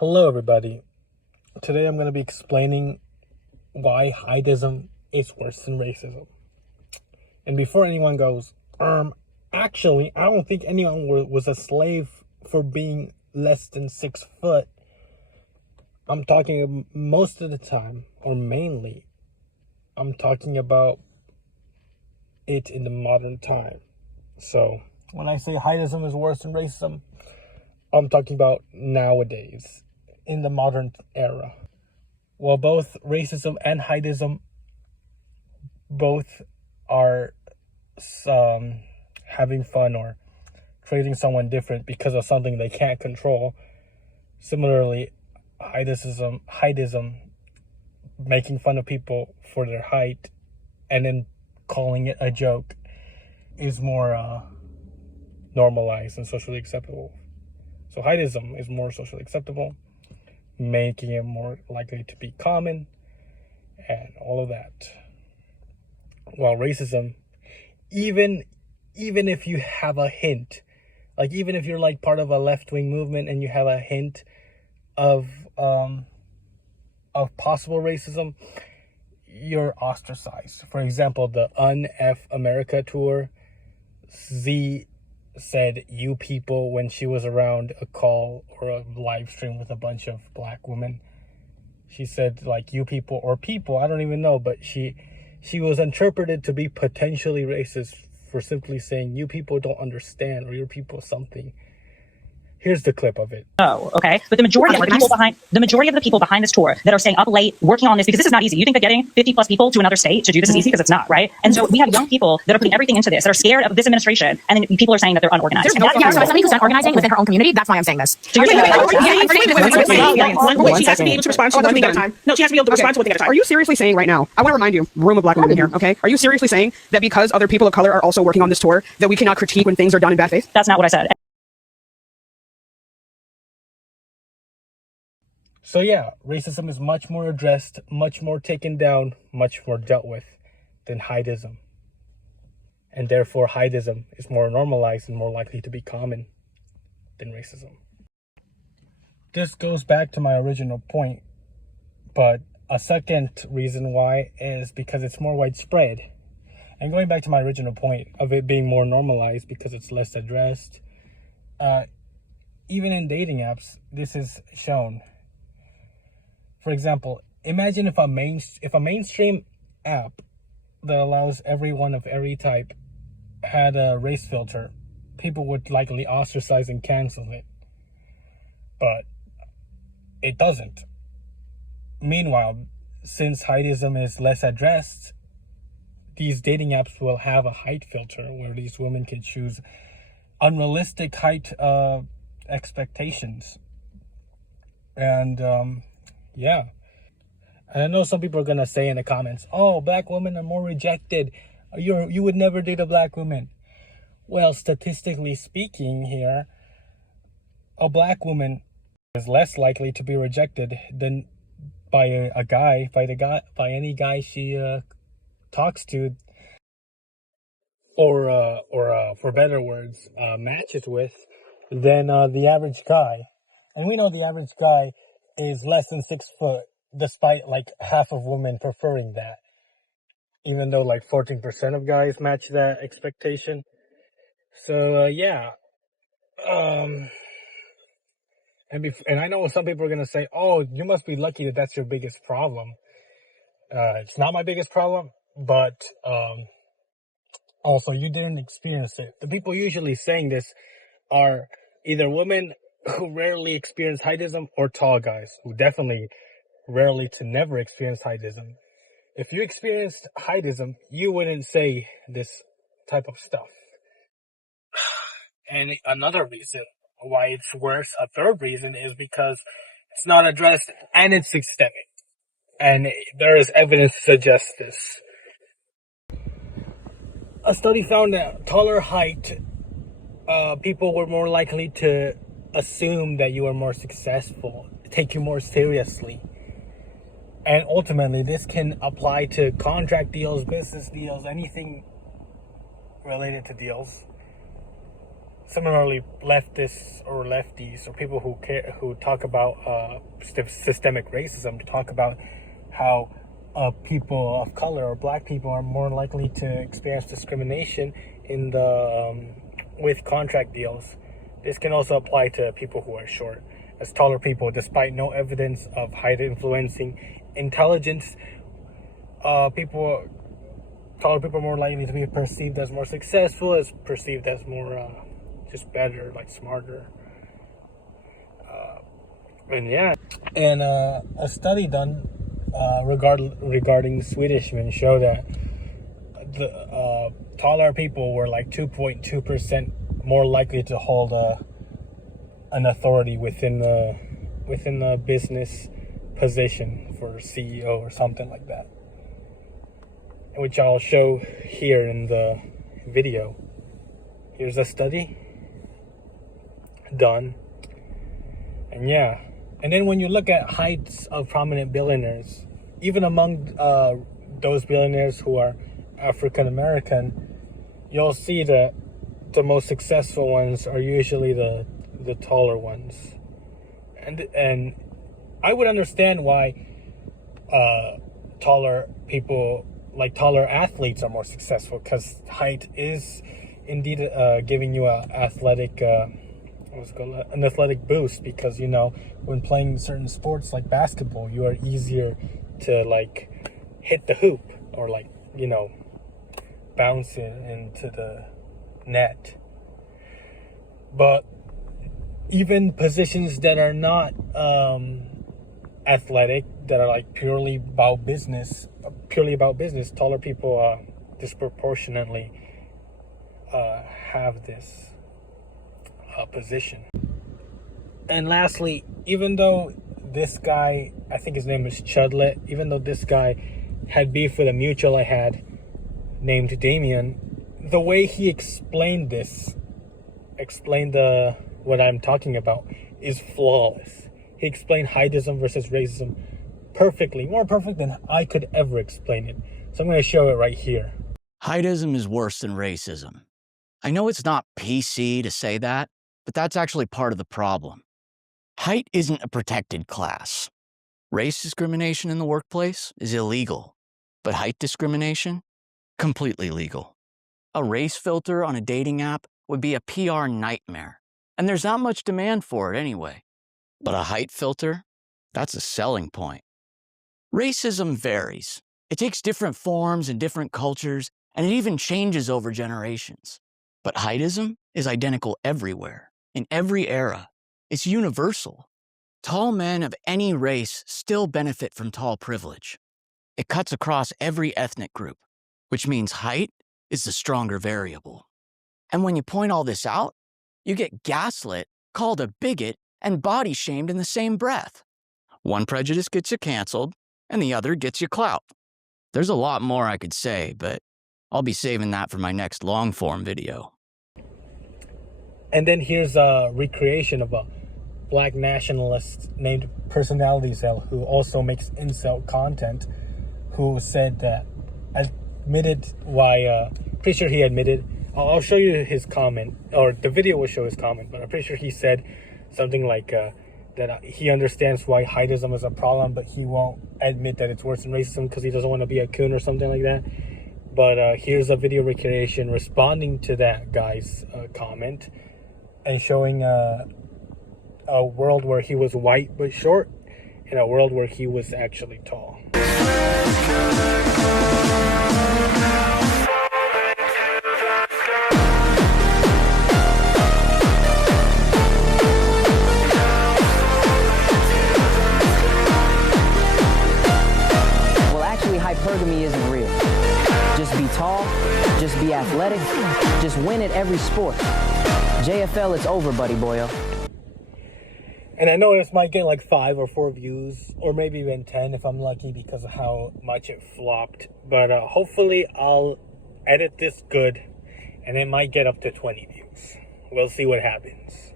Hello, everybody. Today I'm going to be explaining why heightism is worse than racism. And before anyone goes, actually, I don't think anyone was a slave for being less than 6 foot. I'm talking most of the time, or mainly, I'm talking about it in the modern time. So when I say heightism is worse than racism, I'm talking about nowadays, in the modern era. Well, both racism and heightism both are having fun or treating someone different because of something they can't control. Similarly, heightism, making fun of people for their height and then calling it a joke, is more normalized and socially acceptable. So heightism is more socially acceptable, making it more likely to be common, and all of that. While racism, even if you have a hint, like even if you're like part of a left-wing movement and you have a hint of possible racism, you're ostracized. For example, the Un-F America tour, Z said "you people" when she was around a call or a live stream with a bunch of black women. She said like "you people" or "people," I don't even know, but she was interpreted to be potentially racist for simply saying "you people don't understand" or "your people something." Here's the clip of it. Oh, okay. But the majority of the people behind this tour that are staying up late working on this, because this is not easy. You think that getting 50 plus people to another state to do this is easy, because it's not, right? And so we have young people that are putting everything into this, that are scared of this administration, and then people are saying that they're unorganized. So somebody who's done organizing within her own community, that's why I'm saying this. She has to be able to respond to one thing at a time. No, she has to be able to respond to one thing at a time. Are you seriously saying right now, I want to remind you, room of black women in here, okay? Are you seriously saying that because other people of color are also working on this tour, that we cannot critique when things are done in bad faith? That's not what I said. So yeah, racism is much more addressed, much more taken down, much more dealt with than heightism. And therefore, heightism is more normalized and more likely to be common than racism. This goes back to my original point, but a second reason why is because it's more widespread. And going back to my original point of it being more normalized because it's less addressed, even in dating apps, this is shown. For example, imagine if a mainstream app that allows everyone of every type had a race filter, people would likely ostracize and cancel it. But it doesn't. Meanwhile, since heightism is less addressed, these dating apps will have a height filter where these women can choose unrealistic height expectations. And yeah. And I know some people are going to say in the comments, oh, black women are more rejected. You would never date a black woman. Well, statistically speaking here, a black woman is less likely to be rejected than by any guy she talks to, or for better words, matches with, than the average guy. And we know the average guy is less than 6 foot, despite like half of women preferring that, even though like 14% of guys match that expectation. So yeah, and I know some people are gonna say, "Oh, you must be lucky that that's your biggest problem." It's not my biggest problem, but also you didn't experience it. The people usually saying this are either women who rarely experience heightism or tall guys who definitely rarely to never experience heightism. If you experienced heightism, you wouldn't say this type of stuff. And another reason why it's worse, a third reason, is because it's not addressed and it's systemic. And there is evidence to suggest this. A study found that taller height, people were more likely to assume that you are more successful, take you more seriously. And ultimately, this can apply to contract deals, business deals, anything related to deals. similarly, leftists or lefties or people who talk about systemic racism, to talk about how people of color or black people are more likely to experience discrimination in the with contract deals. This can also apply to people who are short, as taller people, despite no evidence of height influencing intelligence. Taller people are more likely to be perceived as more successful, as perceived as more just better, like smarter. And a study done regarding Swedish men show that the taller people were like 2.2% more likely to hold an authority within the business position for CEO or something like that, which I'll show here in the video. Here's a study done, and then when you look at heights of prominent billionaires, even among those billionaires who are African American, you'll see that the most successful ones are usually the taller ones, and I would understand why taller people, like taller athletes, are more successful, because height is indeed giving you an athletic boost, because when playing certain sports like basketball, you are easier to like hit the hoop or like bounce it into the net. But even positions that are not athletic, that are like purely about business, taller people disproportionately have this position. And lastly, even though this guy, I think his name is Chudlet, even though this guy had beef with a mutual I had named Damien, the way he explained what I'm talking about is flawless. He explained heightism versus racism perfectly, more perfect than I could ever explain it. So I'm going to show it right here. Heightism is worse than racism. I know it's not PC to say that, but that's actually part of the problem. Height isn't a protected class. Race discrimination in the workplace is illegal, but height discrimination, completely legal. A race filter on a dating app would be a PR nightmare, and there's not much demand for it anyway. But a height filter, that's a selling point. Racism varies. It takes different forms in different cultures, and it even changes over generations. But heightism is identical everywhere, in every era. It's universal. Tall men of any race still benefit from tall privilege. It cuts across every ethnic group, which means height is the stronger variable. And when you point all this out, you get gaslit, called a bigot, and body shamed in the same breath. One prejudice gets you canceled, and the other gets you clout. There's a lot more I could say, but I'll be saving that for my next long-form video. And then here's a recreation of a black nationalist named Personality Cell, who also makes incel content, who said that, admitted why, pretty sure he admitted, I'll show you his comment, or the video will show his comment, but I'm pretty sure he said something like that he understands why heightism is a problem, but he won't admit that it's worse than racism because he doesn't want to be a coon or something like that. But here's a video recreation responding to that guy's comment, and showing a world where he was white but short, and a world where he was actually tall. Well, actually, hypergamy isn't real. Just be tall, just be athletic, just win at every sport. JFL, it's over, buddy boyo. And I know this might get like 5 or 4 views, or maybe even 10 if I'm lucky, because of how much it flopped. But hopefully I'll edit this good, and it might get up to 20 views. We'll see what happens.